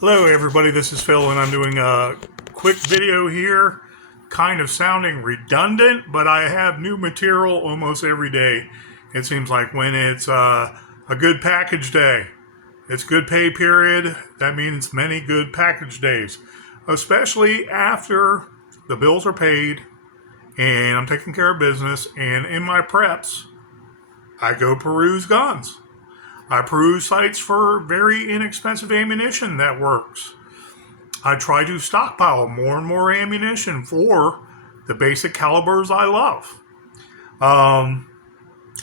Hello everybody, this is Phil and I'm doing a quick video here, kind of sounding redundant, but I have new material almost every day. It seems like when it's a good package day. It's good pay period, that means many good package days, especially after the bills are paid and I'm taking care of business, and in my preps, I go peruse guns. I peruse sites for very inexpensive ammunition that works. I try to stockpile more and more ammunition for the basic calibers I love.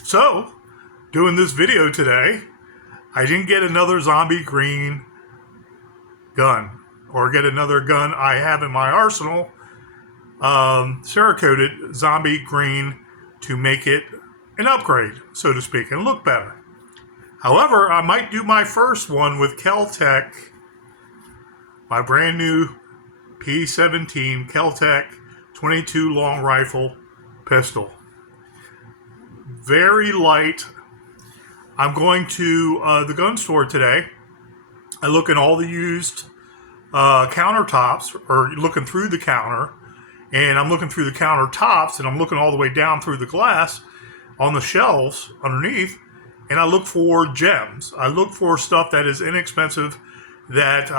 So, doing this video today, I didn't get another zombie green gun or get another gun I have in my arsenal, Cerakoted zombie green, to make it an upgrade, so to speak, and look better. However, I might do my first one with Kel-Tec, my brand new P17 Kel-Tec 22 long rifle pistol. Very light. I'm going to the gun store today. I look in all the used countertops, or looking through the counter, and I'm looking through the countertops, and I'm looking all the way down through the glass on the shelves underneath. And I look for gems. I look for stuff that is inexpensive, that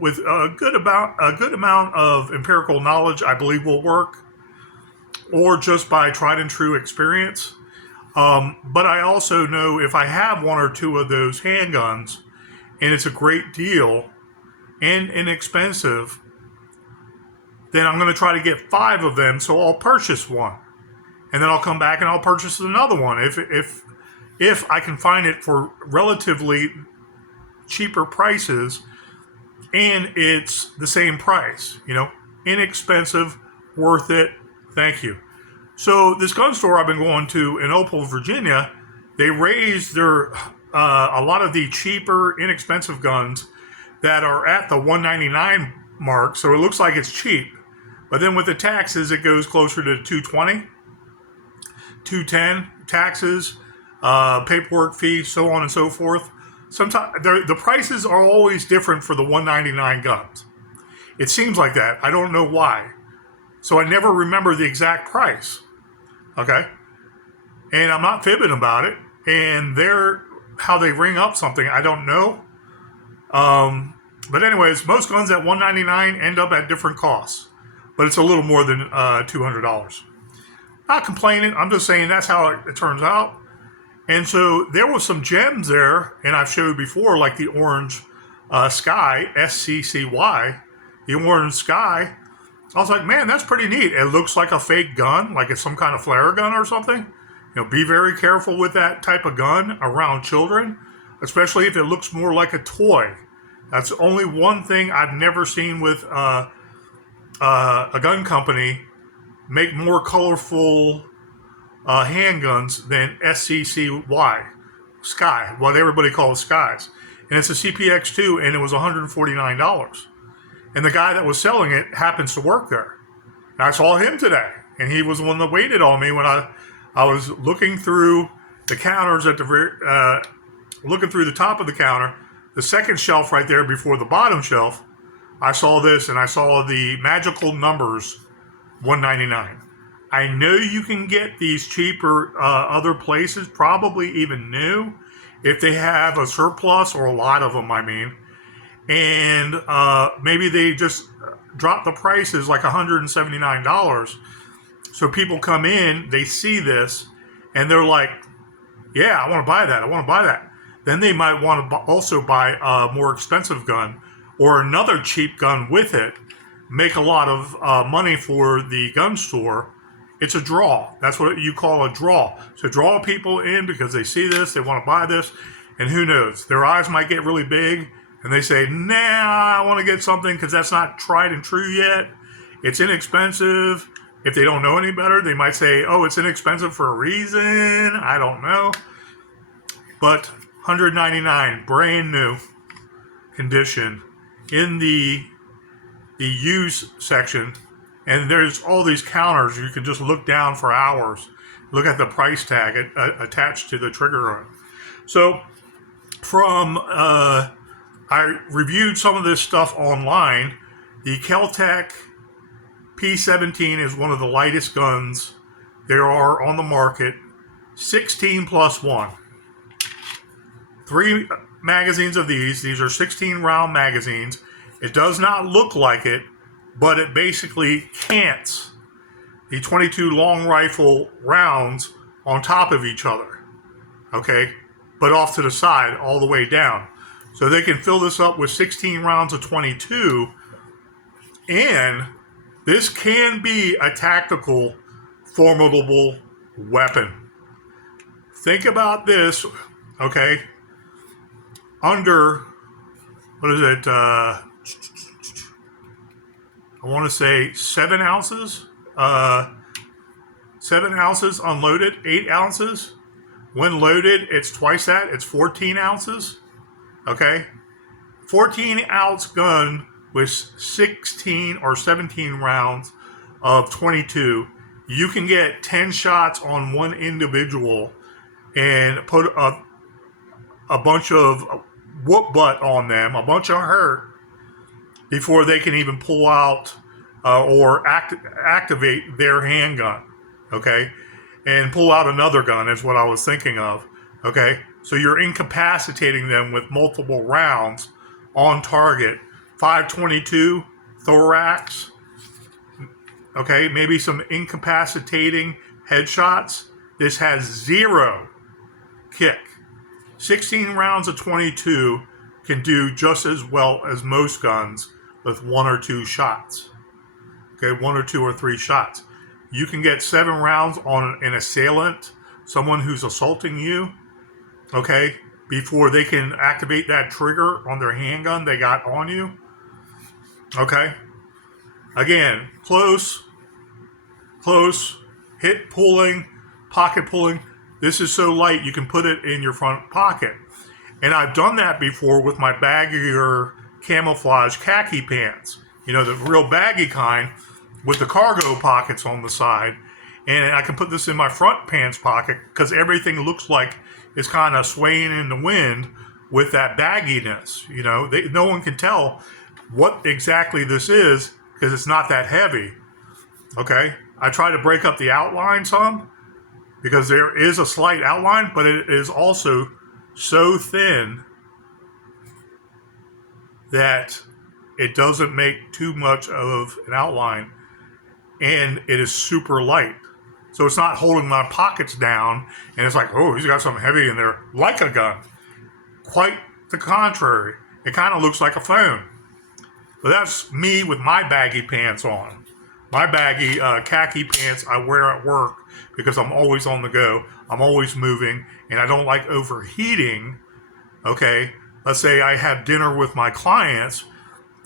with a good amount of empirical knowledge, I believe will work, or just by tried and true experience. But I also know if I have one or two of those handguns, and it's a great deal and inexpensive, then I'm going to try to get 5 of them. So I'll purchase one, and then I'll come back and I'll purchase another one if I can find it for relatively cheaper prices, and it's the same price, inexpensive, worth it, thank you. So this gun store I've been going to in Opal, Virginia, they raised their a lot of the cheaper, inexpensive guns that are at the $199 mark, so it looks like it's cheap. But then with the taxes, it goes closer to $220, $210, taxes, paperwork fee, so on and so forth. Sometimes the prices are always different for the $199 guns. It seems like that. I don't know why. So I never remember the exact price. Okay? And I'm not fibbing about it. And how they ring up something, I don't know. But anyways, most guns at $199 end up at different costs. But it's a little more than $200. Not complaining. I'm just saying that's how it turns out. And so there was some gems there, and I've showed before, like the orange Sky, SCCY, the orange Sky. I was like, man, that's pretty neat. It looks like a fake gun, like it's some kind of flare gun or something. Be very careful with that type of gun around children, especially if it looks more like a toy. That's only one thing I've never seen with a gun company make more colorful handguns than SCCY, Sky, what everybody calls Skies. And it's a CPX2, and it was $149. And the guy that was selling it happens to work there. And I saw him today, and he was the one that waited on me when I was looking through the counters looking through the top of the counter, the second shelf right there before the bottom shelf. I saw this, and I saw the magical numbers, $199. I know you can get these cheaper other places, probably even new, if they have a surplus, or a lot of them, I mean. And maybe they just drop the prices like $179. So people come in, they see this, and they're like, yeah, I want to buy that. I want to buy that. Then they might want to also buy a more expensive gun or another cheap gun with it, make a lot of money for the gun store. It's a draw. That's what you call a draw. So draw people in because they see this, they want to buy this, and who knows? Their eyes might get really big, and they say, nah, I want to get something because that's not tried and true yet. It's inexpensive. If they don't know any better, they might say, oh, it's inexpensive for a reason. I don't know. But $199, brand new condition, in the use section. And there's all these counters. You can just look down for hours, look at the price tag attached to the trigger gun. So from I reviewed some of this stuff online. The Kel-Tec P17 is one of the lightest guns there are on the market. 16 plus 1. 3 magazines of these. These are 16 round magazines. It does not look like it, but it basically cants the 22 long rifle rounds on top of each other. Okay? But off to the side, all the way down. So they can fill this up with 16 rounds of 22, and this can be a tactical, formidable weapon. Think about this, okay? Under, what is it? I want to say 7 ounces. 7 ounces unloaded, 8 ounces. When loaded, it's twice that. It's 14 ounces. Okay? 14 ounce gun with 16 or 17 rounds of 22. You can get 10 shots on one individual and put a bunch of whoop butt on them, a bunch of hurt, before they can even pull out or activate their handgun. Okay? And pull out another gun is what I was thinking of. Okay? So you're incapacitating them with multiple rounds on target. 522 thorax. Okay, maybe some incapacitating headshots. This has 0 kick. 16 rounds of 22 can do just as well as most guns with 1 or 2 shots. Okay, 1 or 2 or 3 shots. You can get 7 rounds on an assailant, someone who's assaulting you, okay, before they can activate that trigger on their handgun they got on you. Okay? Again, close, hit pulling, pocket pulling. This is so light you can put it in your front pocket. And I've done that before with my baggier camouflage khaki pants. You know, the real baggy kind with the cargo pockets on the side. And I can put this in my front pants pocket because everything looks like it's kind of swaying in the wind with that bagginess. You know, no one can tell what exactly this is because it's not that heavy. Okay? I try to break up the outline some because there is a slight outline, but it is also so thin that it doesn't make too much of an outline, and it is super light. So it's not holding my pockets down, and it's like, oh, he's got something heavy in there, like a gun. Quite the contrary. It kind of looks like a phone. But that's me with my baggy pants on. My baggy khaki pants I wear at work because I'm always on the go. I'm always moving, and I don't like overheating. Okay, let's say I have dinner with my clients,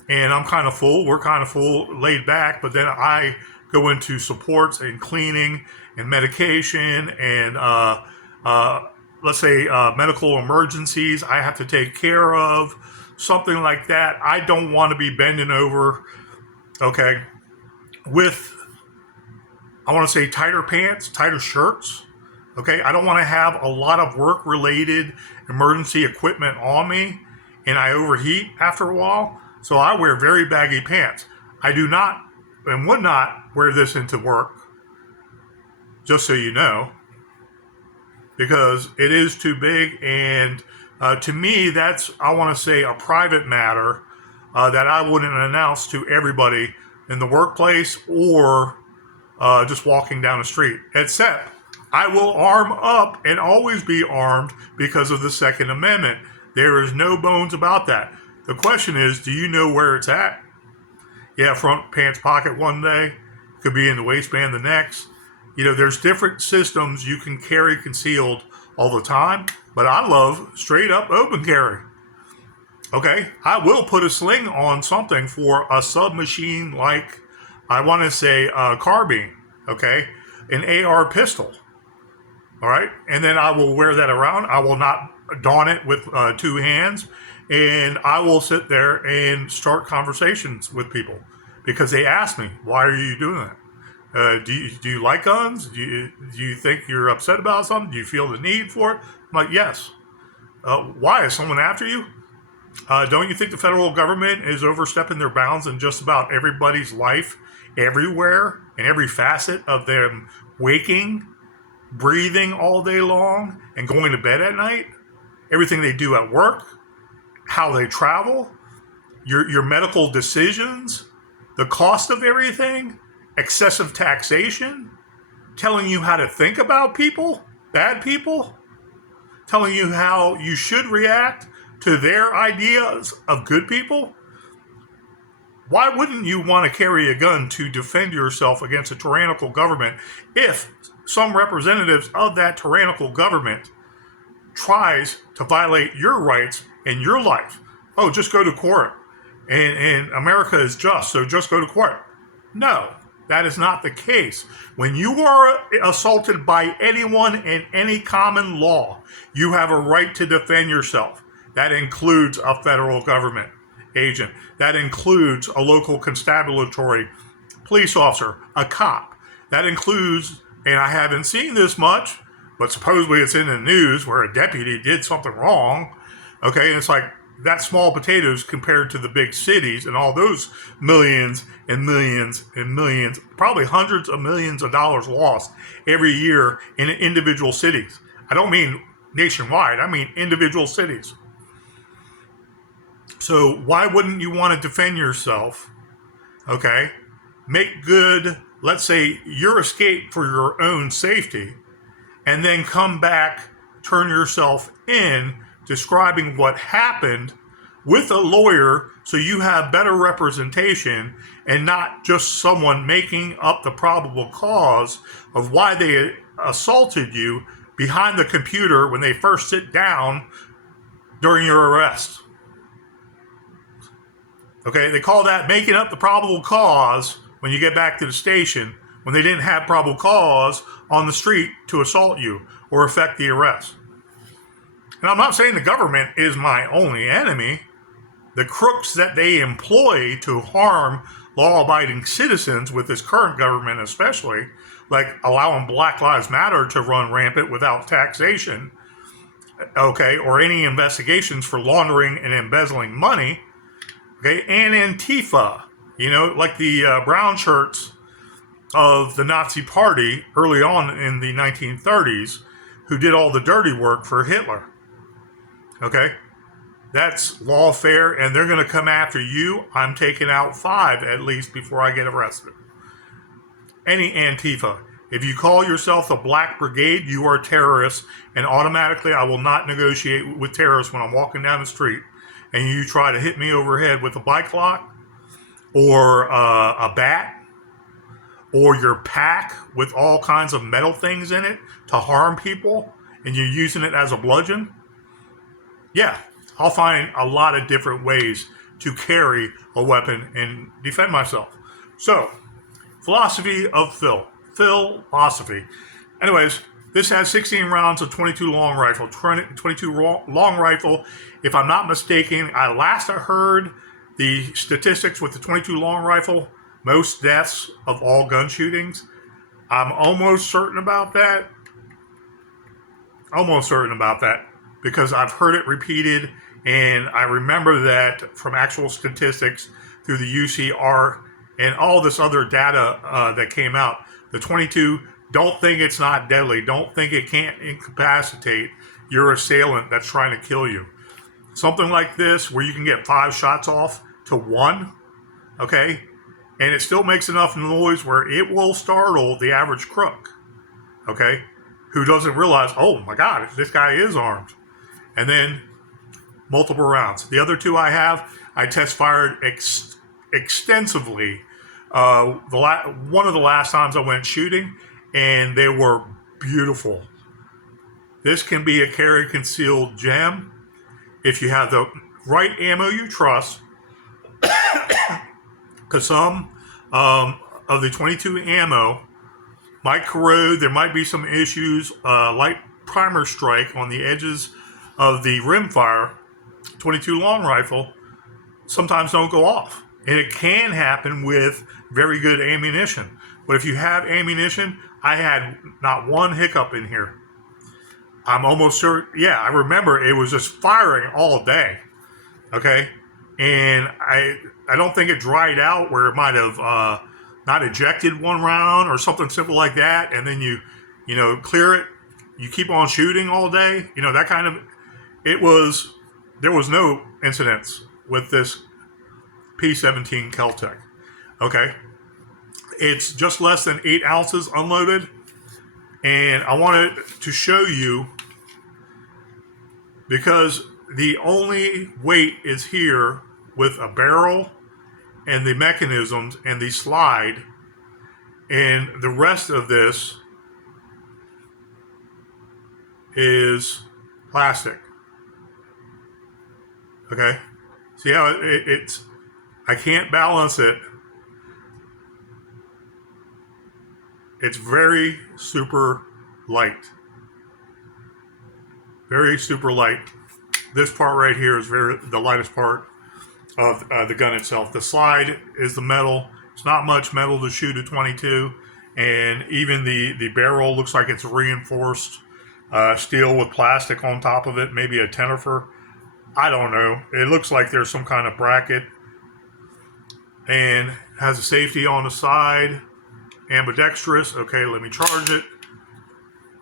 and I'm kind of full. We're kind of full, laid back, but then I go into supports and cleaning and medication and let's say medical emergencies I have to take care of, something like that. I don't want to be bending over, okay, with, I want to say tighter pants, tighter shirts. Okay, I don't want to have a lot of work-related emergency equipment on me, and I overheat after a while. So I wear very baggy pants. I do not and would not wear this into work, just so you know, because it is too big. And to me, that's, I want to say, a private matter that I wouldn't announce to everybody in the workplace or just walking down the street, except I will arm up and always be armed because of the Second Amendment. There is no bones about that. The question is, do you know where it's at? Yeah, front pants pocket one day, could be in the waistband the next. You know, there's different systems you can carry concealed all the time, but I love straight up open carry. Okay, I will put a sling on something for a submachine like, I want to say, carbine, okay, an AR pistol. All right, and then I will wear that around. I will not don it with 2 hands, and I will sit there and start conversations with people because they ask me, why are you doing that? Do you like guns? Do you think you're upset about something? Do you feel the need for it? I'm like, yes. Why? Is someone after you? Don't you think the federal government is overstepping their bounds in just about everybody's life, everywhere, in every facet of them waking, breathing all day long, and going to bed at night? Everything they do at work, how they travel, your medical decisions, the cost of everything, excessive taxation, telling you how to think about people, bad people, telling you how you should react to their ideas of good people. Why wouldn't you want to carry a gun to defend yourself against a tyrannical government if some representatives of that tyrannical government tries to violate your rights in your life? Oh, just go to court. And America is just, so just go to court. No, that is not the case. When you are assaulted by anyone in any common law, you have a right to defend yourself. That includes a federal government agent. That includes a local constabulary police officer, a cop. That includes, and I haven't seen this much, but supposedly it's in the news where a deputy did something wrong. Okay, and it's like, that's small potatoes compared to the big cities and all those millions and millions and millions, probably hundreds of millions of dollars lost every year in individual cities. I don't mean nationwide, I mean individual cities. So why wouldn't you want to defend yourself? Okay, make good, let's say, your escape for your own safety, and then come back, turn yourself in, describing what happened with a lawyer so you have better representation and not just someone making up the probable cause of why they assaulted you behind the computer when they first sit down during your arrest. Okay, they call that making up the probable cause when you get back to the station when they didn't have probable cause on the street to assault you or effect the arrest. And I'm not saying the government is my only enemy. The crooks that they employ to harm law-abiding citizens with this current government especially, like allowing Black Lives Matter to run rampant without taxation, okay, or any investigations for laundering and embezzling money, okay, and Antifa, you know, like the brown shirts of the Nazi Party early on in the 1930s who did all the dirty work for Hitler. Okay, that's lawfare, and they're going to come after you. I'm taking out 5 at least before I get arrested. Any Antifa. If you call yourself the Black Brigade, you are terrorists, and automatically I will not negotiate with terrorists when I'm walking down the street and you try to hit me overhead with a bike lock or a bat or your pack with all kinds of metal things in it to harm people and you're using it as a bludgeon. Yeah, I'll find a lot of different ways to carry a weapon and defend myself. So, philosophy of philosophy. Anyways, this has 16 rounds of 22 long rifle. 22 long rifle. If I'm not mistaken, I heard the statistics with the 22 long rifle, most deaths of all gun shootings. I'm almost certain about that. Because I've heard it repeated, and I remember that from actual statistics through the UCR and all this other data that came out. The 22, don't think it's not deadly. Don't think it can't incapacitate your assailant that's trying to kill you. Something like this, where you can get 5 shots off to 1, okay? And it still makes enough noise where it will startle the average crook, okay? Who doesn't realize, oh my God, this guy is armed. And then multiple rounds. The other 2 I test fired extensively. One of the last times I went shooting, and they were beautiful. This can be a carry concealed gem if you have the right ammo you trust, because some of the 22 ammo might corrode. There might be some issues. Light primer strike on the edges of the rimfire. 22 long rifle sometimes don't go off, and it can happen with very good ammunition. But if you have ammunition, I had not one hiccup in here. I'm almost sure. Yeah, I remember it was just firing all day. Okay, and I don't think it dried out where it might have not ejected one round or something simple like that, and then you know clear it. You keep on shooting all day. You know that kind of. It was there was no incidents with this P17 Kel-Tec. Okay, it's just less than 8 ounces unloaded, and I wanted to show you because the only weight is here with a barrel and the mechanisms and the slide, and the rest of this is plastic. Okay, see how it's I can't balance it. It's very super light. Very super light. This part right here is the lightest part of the gun itself. The slide is the metal. It's not much metal to shoot a 22, and even the barrel looks like it's reinforced steel with plastic on top of it, maybe a tenifer. I don't know. It looks like there's some kind of bracket, and has a safety on the side. Ambidextrous. Okay, let me charge it.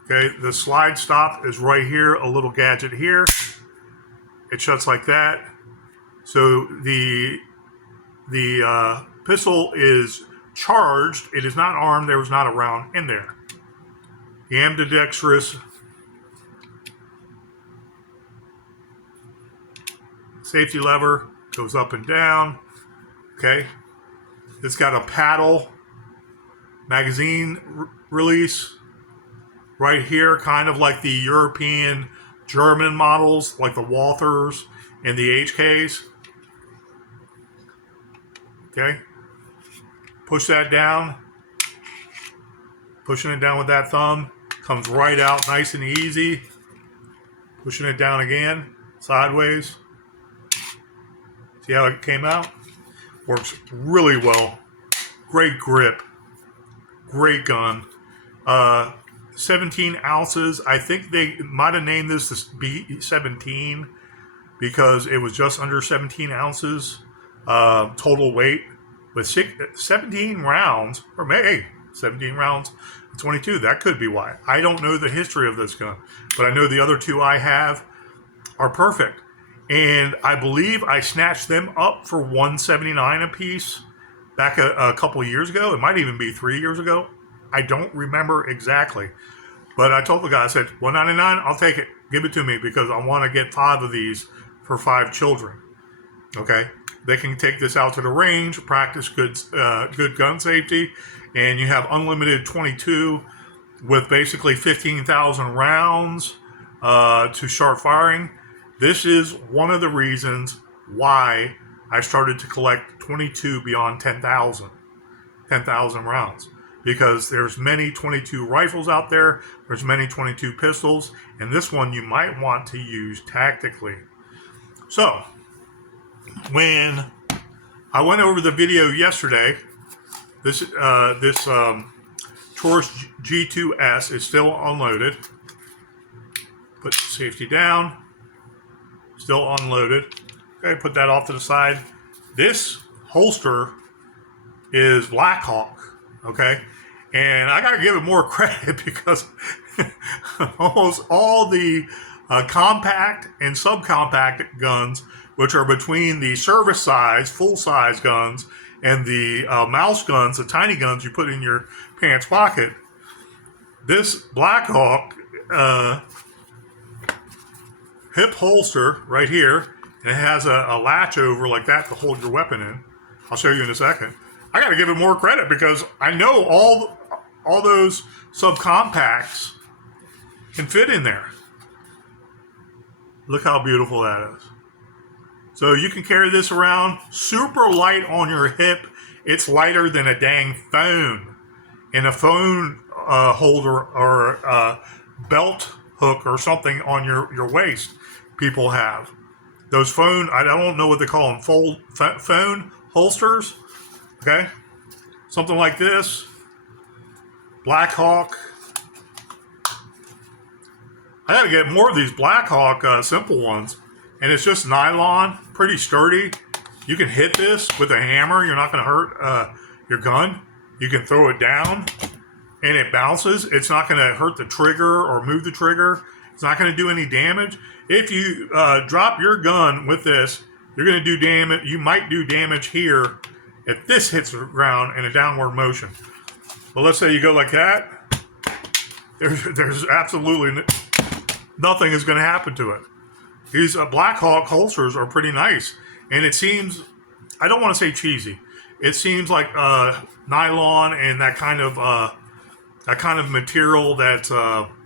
Okay, the slide stop is right here, a little gadget here. It shuts like that. So the pistol is charged. It is not armed. There was not a round in there. The ambidextrous safety lever goes up and down. Okay, it's got a paddle magazine release right here, kind of like the European German models, like the Walthers and the HKs. Okay, push that down. Pushing it down with that thumb comes right out nice and easy. Pushing it down again, sideways. See how it came out? Works really well. Great grip. Great gun. 17 ounces. I think they might have named this B17 because it was just under 17 ounces total weight with 17 rounds, or maybe 17 rounds, 22. That could be why. I don't know the history of this gun, but I know the other two I have are perfect. And I believe I snatched them up for $179 a piece back a couple years ago. It might even be 3 years ago. I don't remember exactly. But I told the guy, I said, $199, I'll take it. Give it to me because I want to get 5 of these for 5 children. Okay? They can take this out to the range, practice good gun safety, and you have unlimited 22 with basically 15,000 rounds to start firing. This is one of the reasons why I started to collect 22 beyond 10,000 rounds. Because there's many 22 rifles out there, there's many 22 pistols, and this one you might want to use tactically. So, when I went over the video yesterday, this Taurus G2S is still unloaded. Put safety down, still unloaded. Okay, put that off to the side. This holster is Blackhawk, okay? And I got to give it more credit because almost all the compact and subcompact guns, which are between the service size, full-size guns, and the mouse guns, the tiny guns you put in your pants pocket, this Blackhawk hip holster right here, and it has a latch over like that to hold your weapon in. I'll show you in a second. I got to give it more credit because I know all those subcompacts can fit in there. Look how beautiful that is. So you can carry this around super light on your hip. It's lighter than a dang phone. And a phone holder or belt hook or something on your waist people have. Those phone, I don't know what they call them, phone holsters. Okay? Something like this. Blackhawk. I gotta get more of these Blackhawk simple ones and it's just nylon, pretty sturdy. You can hit this with a hammer. You're not going to hurt your gun. You can throw it down, and it bounces. It's not going to hurt the trigger or move the trigger. It's not going to do any damage. If you drop your gun with this, you're going to do damage. You might do damage here if this hits the ground in a downward motion. But let's say you go like that. There's absolutely nothing is going to happen to it. These Black Hawk holsters are pretty nice. And it seems, I don't want to say cheesy. It seems like nylon and that kind of material that's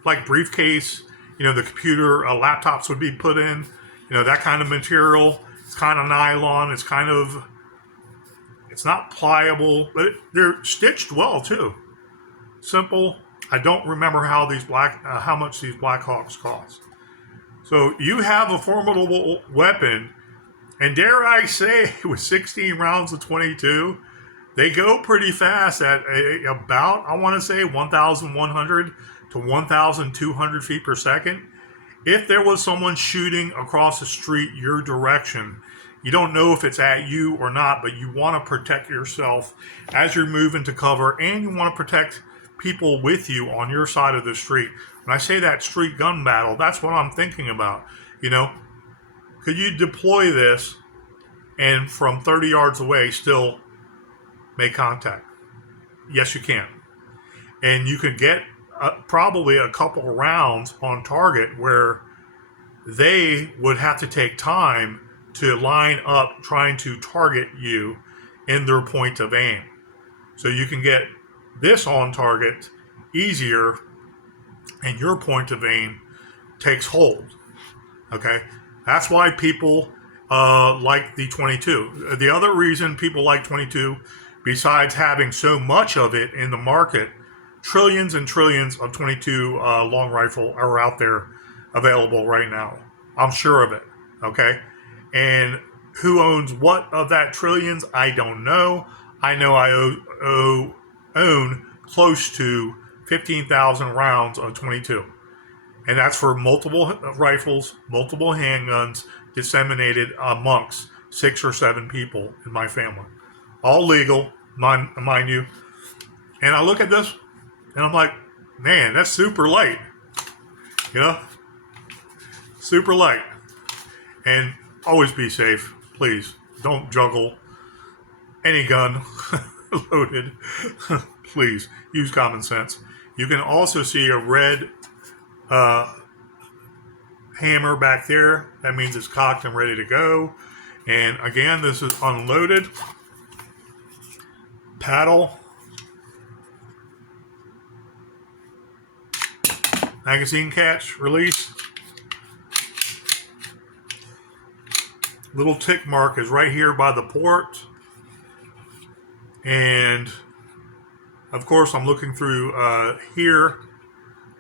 like briefcase, the computer laptops would be put in, that kind of material. It's kind of nylon. It's not pliable, but they're stitched well too. Simple. I don't remember how much these Black Hawks cost. So you have a formidable weapon. And dare I say, with 16 rounds of 22, they go pretty fast at about, I want to say, 1,100 to 1,200 feet per second. If there was someone shooting across the street your direction, you don't know if it's at you or not, but you want to protect yourself as you're moving to cover, and you want to protect people with you on your side of the street. When I say that street gun battle, that's what I'm thinking about, Could you deploy this and from 30 yards away still make contact? Yes, you can. And you can get probably a couple rounds on target where they would have to take time to line up trying to target you in their point of aim. So you can get this on target easier and your point of aim takes hold. Okay? That's why people like the 22. The other reason people like 22, besides having so much of it in the market, trillions and trillions of 22 long rifle are out there available right now. I'm sure of it. Okay? And who owns what of that trillions? I don't know. I know I own close to 15,000 rounds of 22. And that's for multiple rifles, multiple handguns disseminated amongst 6 or 7 people in my family. All legal, mind you. And I look at this and I'm like, man, that's super light. Super light. And always be safe, please. Don't juggle any gun loaded. Please use common sense. You can also see a red hammer back there. That means it's cocked and ready to go. And again, this is unloaded. Paddle. Magazine catch, release. Little tick mark is right here by the port. And of course, I'm looking through here.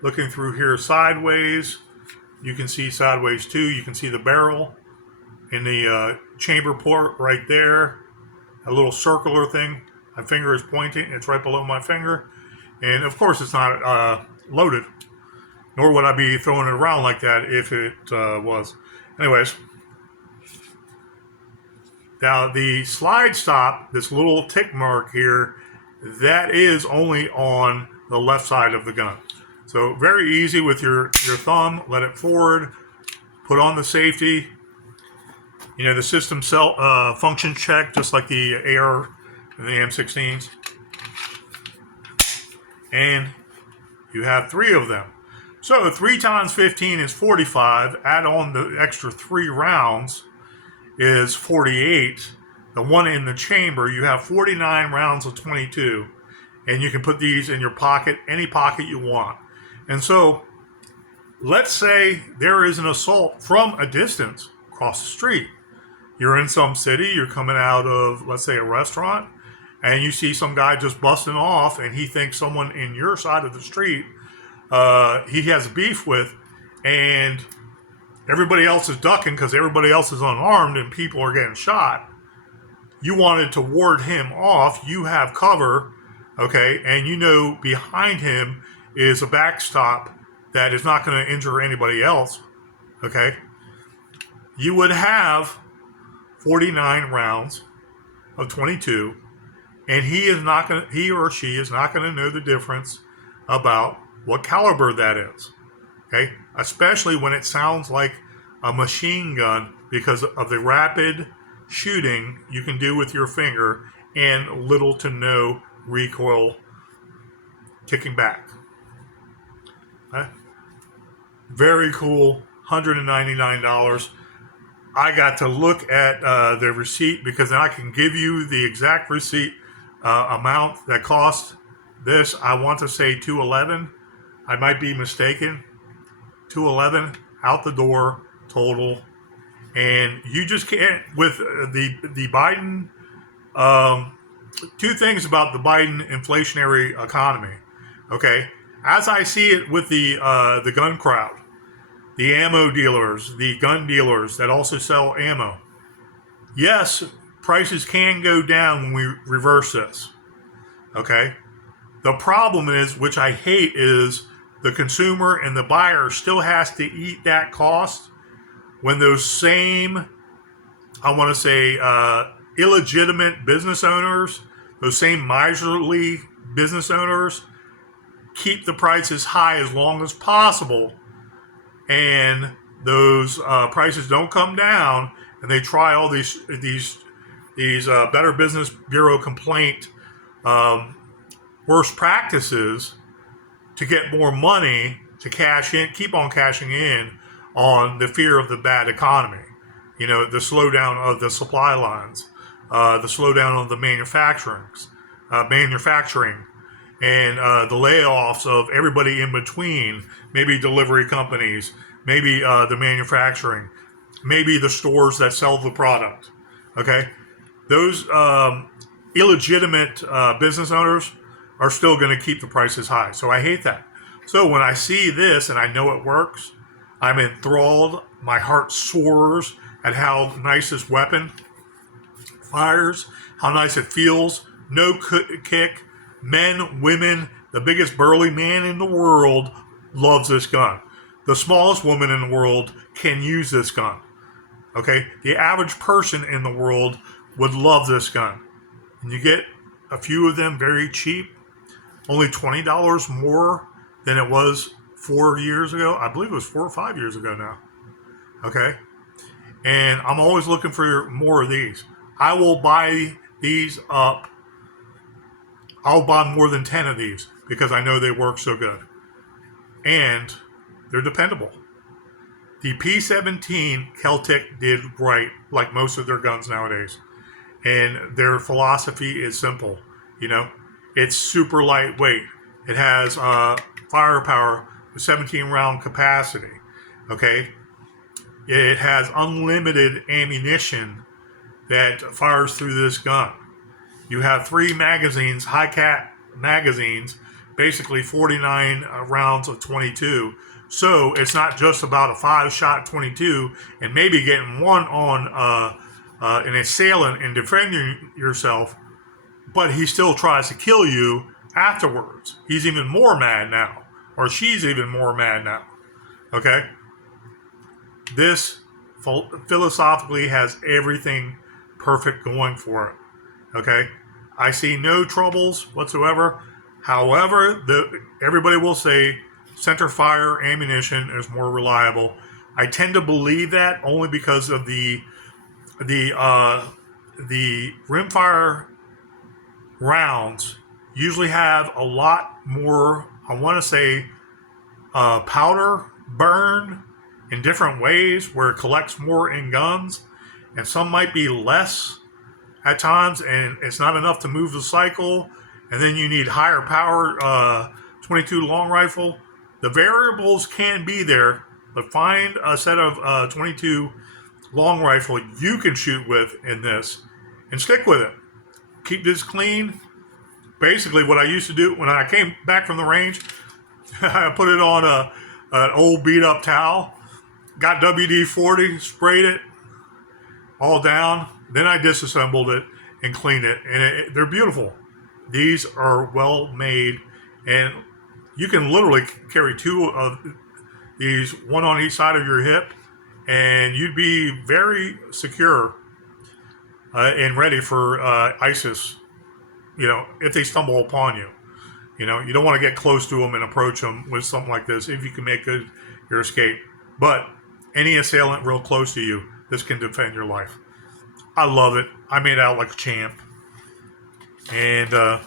Looking through here sideways. You can see sideways too. You can see the barrel in the chamber port right there. A little circular thing. My finger is pointing. It's right below my finger. And of course, it's not loaded. Nor would I be throwing it around like that if it was. Anyways. Now, the slide stop, this little tick mark here, that is only on the left side of the gun. So very easy with your thumb, let it forward, put on the safety. The system function check, just like the AR and the M16s. And you have 3 of them. So 3 times 15 is 45. Add on the extra 3 rounds is 48. The one in the chamber, you have 49 rounds of 22. And you can put these in your pocket, any pocket you want. And so, let's say there is an assault from a distance across the street. You're in some city, you're coming out of, let's say, a restaurant, and you see some guy just busting off, and he thinks someone in your side of the street he has beef with, and everybody else is ducking because everybody else is unarmed and people are getting shot. You wanted to ward him off. You have cover, okay, and behind him is a backstop that is not going to injure anybody else, okay? you would have 49 rounds of 22, and he or she is not gonna know the difference about what caliber that is. Okay, especially when it sounds like a machine gun because of the rapid shooting you can do with your finger and little to no recoil kicking back. Okay? Very cool, $199. I got to look at the receipt because then I can give you the exact receipt amount that cost this. I want to say $211. I might be mistaken. $211 out the door total, and you just can't with the Biden. Two things about the Biden inflationary economy. Okay, as I see it with the gun crowd, the ammo dealers, the gun dealers that also sell ammo. Yes, prices can go down when we reverse this. Okay, the problem is, which I hate, is the consumer and the buyer still has to eat that cost when those same, I want to say, illegitimate business owners, those same miserly business owners, keep the prices high as long as possible, and those prices don't come down, and they try all these Better Business Bureau complaint worst practices to get more money to cash in, keep on cashing in on the fear of the bad economy. You know, the slowdown of the supply lines, the slowdown of the manufacturing, and the layoffs of everybody in between, maybe delivery companies, maybe the manufacturing, maybe the stores that sell the product. Okay? Those illegitimate business owners are still going to keep the prices high. So I hate that. So when I see this and I know it works, I'm enthralled. My heart soars at how nice this weapon fires, how nice it feels. No kick. Men, women, the biggest burly man in the world loves this gun. The smallest woman in the world can use this gun. Okay? The average person in the world would love this gun. And you get a few of them very cheap, only $20 more than it was 4 years ago. I believe it was 4 or 5 years ago now. Okay? And I'm always looking for more of these. I will buy these up. I'll buy more than 10 of these because I know they work so good. And they're dependable. The P17 Kel-Tec did right, like most of their guns nowadays. And their philosophy is simple. You know, it's super lightweight. It has firepower with 17 round capacity. Okay? It has unlimited ammunition that fires through this gun. You have 3 magazines, high cap magazines, basically 49 rounds of 22. So it's not just about a 5-shot 22 and maybe getting one on an assailant and defending yourself, but he still tries to kill you afterwards. He's even more mad now, or she's even more mad now. Okay? This philosophically has everything perfect going for it. Okay? I see no troubles whatsoever. However, everybody will say center fire ammunition is more reliable. I tend to believe that only because of the rimfire rounds usually have a lot more, I want to say, powder burn in different ways where it collects more in guns, and some might be less at times, and it's not enough to move the cycle, and then you need higher power 22 long rifle. The variables can be there, but find a set of 22 long rifle you can shoot with in this and stick with it. Keep this clean. Basically what I used to do when I came back from the range, I put it on an old beat up towel, got WD-40, sprayed it all down, then I disassembled it and cleaned it, and they're beautiful. These are well made, and you can literally carry 2 of these, one on each side of your hip, and you'd be very secure and ready for ISIS, if they stumble upon you. You don't want to get close to them and approach them with something like this if you can make your escape. But any assailant real close to you, this can defend your life. I love it. I made out like a champ. And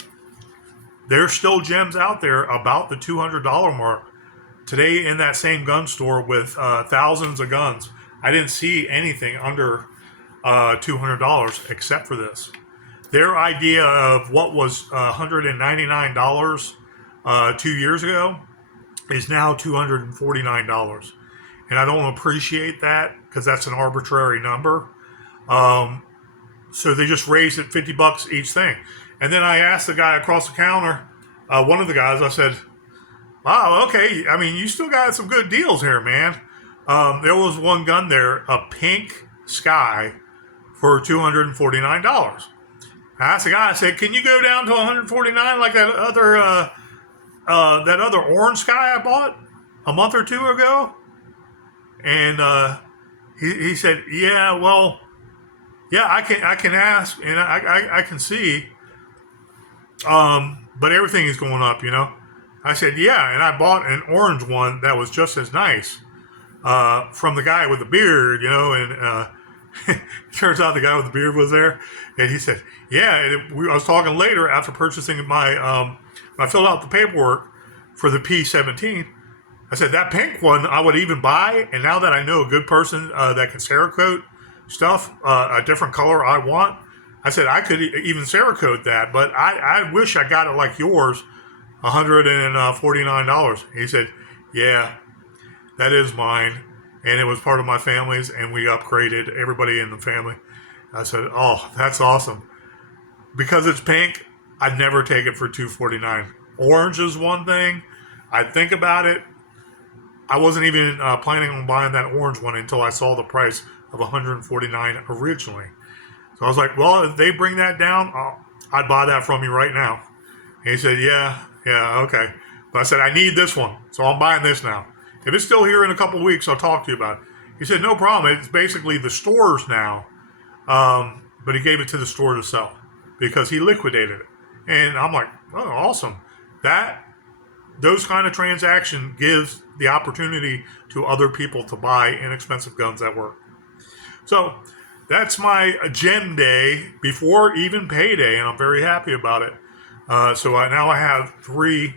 there's still gems out there about the $200 mark. Today in that same gun store with thousands of guns, I didn't see anything under $200 except for this. Their idea of what was $199 2 years ago is now $249. And I don't appreciate that because that's an arbitrary number. So they just raised it $50 each thing. And then I asked the guy across the counter, one of the guys, I said, wow, okay, I mean, you still got some good deals here, man. There was one gun there, a pink Sky, for $249. I asked the guy, I said, can you go down to $149 like that other orange Sky I bought a month or two ago? And he said, yeah, well, yeah, I can ask and I can see, but everything is going up, I said, yeah, and I bought an orange one that was just as nice from the guy with the beard, and turns out the guy with the beard was there, and he said, yeah, I was talking later after purchasing I filled out the paperwork for the P17. I said, that pink one I would even buy, and now that I know a good person that can Cerakote stuff, a different color I want, I said I could even Cerakote that, but I wish I got it like yours, $149. He said, yeah, that is mine, and it was part of my family's, and we upgraded everybody in the family. I said, oh, that's awesome. Because it's pink, I'd never take it for $249. Orange is one thing. I'd think about it. I wasn't even planning on buying that orange one until I saw the price of $149 originally. So I was like, well, if they bring that down, I'd buy that from you right now. And he said, yeah, okay. But I said, I need this one, so I'm buying this now. If it's still here in a couple weeks, I'll talk to you about it. He said, no problem. It's basically the stores now. But he gave it to the store to sell because he liquidated it. And I'm like, oh, awesome. Those kind of transaction gives the opportunity to other people to buy inexpensive guns at work. So that's my gem day before even payday, and I'm very happy about it. So now I have 3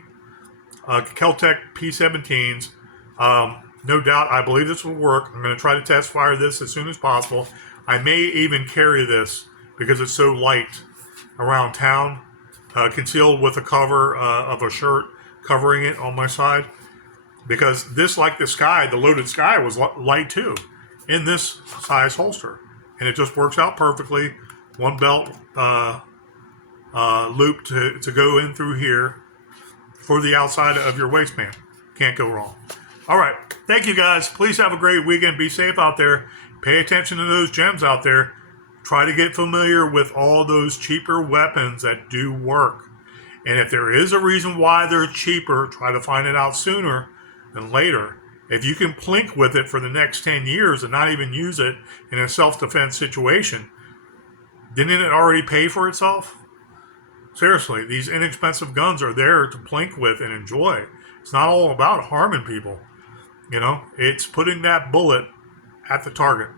Kel-Tec P17s. No doubt, I believe this will work. I'm going to try to test fire this as soon as possible. I may even carry this because it's so light around town, concealed with a cover of a shirt covering it on my side. Because this, like the Sky, the loaded Sky was light too, in this size holster. And it just works out perfectly. One belt loop to go in through here for the outside of your waistband. Can't go wrong. All right. Thank you, guys. Please have a great weekend. Be safe out there. Pay attention to those gems out there. Try to get familiar with all those cheaper weapons that do work. And if there is a reason why they're cheaper, try to find it out sooner than later. If you can plink with it for the next 10 years and not even use it in a self-defense situation, didn't it already pay for itself? Seriously, these inexpensive guns are there to plink with and enjoy. It's not all about harming people. It's putting that bullet at the target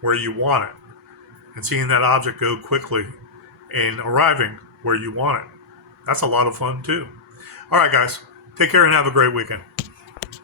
where you want it and seeing that object go quickly and arriving where you want it. That's a lot of fun too. All right, guys, take care and have a great weekend.